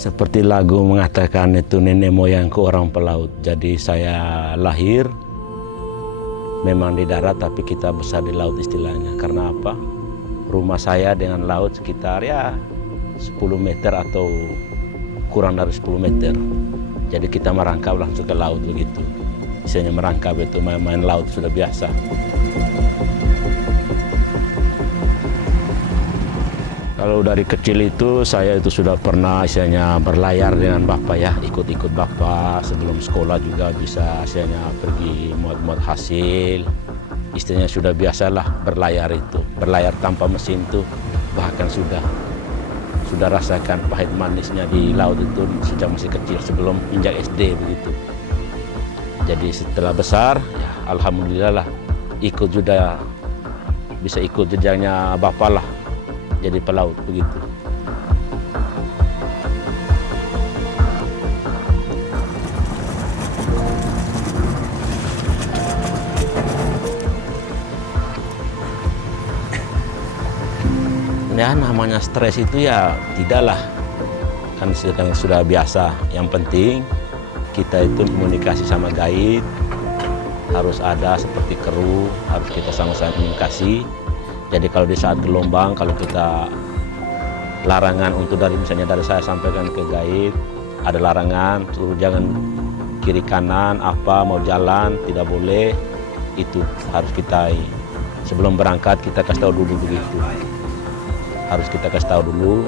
Seperti lagu mengatakan itu nenek moyangku orang pelaut. Jadi saya lahir memang di darat tapi kita besar di laut istilahnya. Karena apa? Rumah saya dengan laut sekitar ya 10 meter atau kurang dari 10 meter. Jadi kita merangkap langsung ke laut begitu. Misalnya merangkap itu main laut sudah biasa. Kalau dari kecil itu saya itu sudah pernah istilahnya berlayar dengan bapak ya, ikut-ikut bapak sebelum sekolah juga bisa istilahnya pergi muat-muat hasil. Istilahnya sudah biasalah berlayar itu, berlayar tanpa mesin itu bahkan sudah rasakan pahit manisnya di laut itu sejak masih kecil sebelum injak SD begitu. Jadi setelah besar ya alhamdulillah lah ikut juga bisa ikut jejaknya bapak lah. Jadi pelaut begitu. Ya namanya stres itu ya tidaklah, kan sudah biasa. Yang penting kita itu komunikasi sama guide, harus ada seperti kru, harus kita sama-sama komunikasi. Jadi kalau di saat gelombang, kalau kita larangan untuk misalnya dari saya sampaikan ke guide, ada larangan, suruh jangan kiri kanan, apa mau jalan, tidak boleh, itu harus kita, sebelum berangkat kita kasih tahu dulu begitu. Harus kita kasih tahu dulu,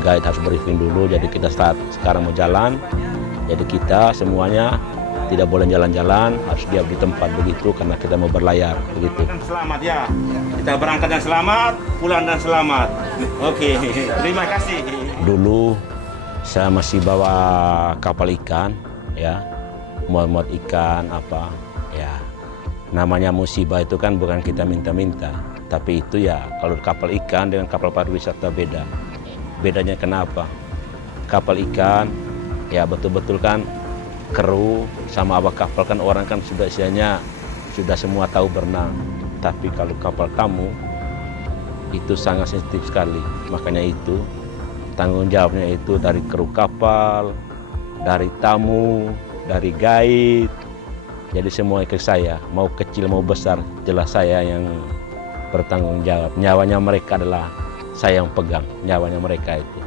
guide harus briefing dulu, jadi kita sekarang mau jalan, jadi kita semuanya tidak boleh jalan-jalan, harus diam di tempat begitu karena kita mau berlayar begitu. Selamat ya. Kita berangkat dan selamat, pulang dan selamat. Oke, terima kasih. Dulu saya masih bawa kapal ikan ya, muat-muat ikan apa ya. Namanya musibah itu kan bukan kita minta-minta, tapi itu ya kalau kapal ikan dengan kapal pariwisata beda. Bedanya kenapa? Kapal ikan ya betul-betul kan kru sama awak kapal kan orang kan sudah istilahnya sudah semua tahu berenang. Tapi kalau kapal tamu itu sangat sensitif sekali. Makanya itu tanggung jawabnya itu dari kru kapal, dari tamu, dari guide. Jadi semua ke saya, mau kecil mau besar jelas saya yang bertanggung jawab. Nyawanya mereka adalah saya yang pegang, nyawanya mereka itu.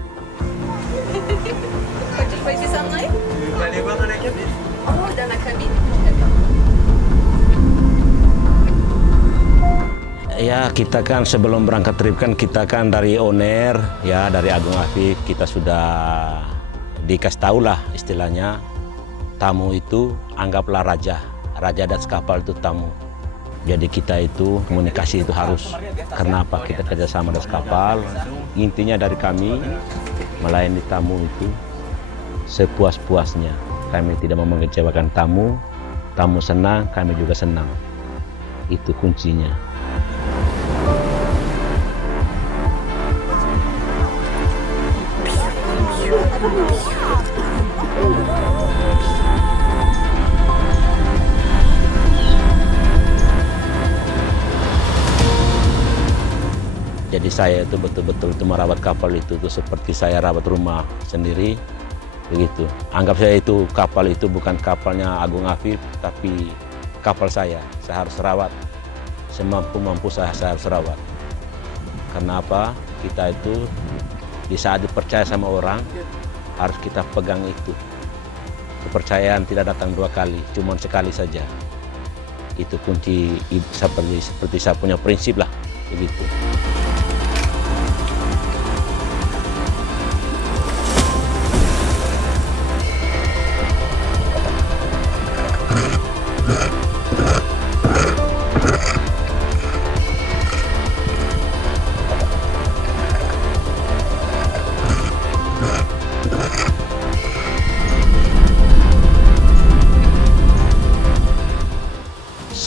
Ya kita kan sebelum berangkat trip kan kita kan dari owner ya dari Agung Afif kita sudah dikasih tahu lah istilahnya tamu itu anggaplah raja atas kapal itu tamu. Jadi kita itu komunikasi itu harus karena apa kita kerjasama atas kapal intinya dari kami melayani tamu itu sepuas-puasnya. Kami tidak mau mengecewakan tamu, tamu senang, kami juga senang. Itu kuncinya. Jadi saya itu betul-betul itu merawat kapal itu seperti saya rawat rumah sendiri. Begitu. Anggap saya itu kapal itu bukan kapalnya Agung Afif, tapi kapal saya harus rawat. Semampu-mampu saya harus rawat. Karena apa? Kita itu di saat dipercaya sama orang, harus kita pegang itu. Kepercayaan tidak datang dua kali, cuma sekali saja. Itu kunci seperti saya punya prinsip lah, begitu.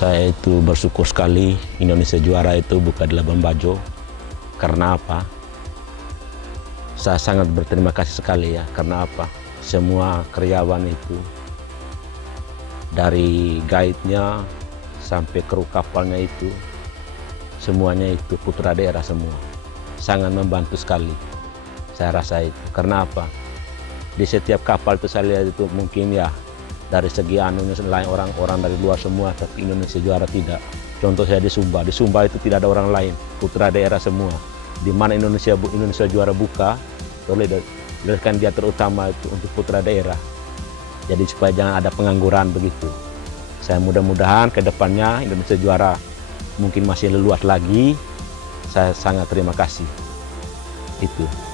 Saya itu bersyukur sekali Indonesia juara itu bukan di Labuan Bajo. Karena apa? Saya sangat berterima kasih sekali ya. Karena apa? Semua karyawan itu dari guide-nya sampai kru kapalnya itu semuanya itu putra daerah semua. Sangat membantu sekali. Saya rasa itu. Karena apa? di setiap kapal itu saya lihat itu mungkin ya dari segi anunya lain orang-orang dari luar semua, tapi Indonesia juara tidak. Contoh saya di Sumba itu tidak ada orang lain, putra daerah semua. Di mana Indonesia juara buka, oleh kan dia terutama itu untuk putra daerah. Jadi supaya jangan ada pengangguran begitu. Saya mudah-mudahan ke depannya Indonesia juara mungkin masih leluas lagi. Saya sangat terima kasih. Itu.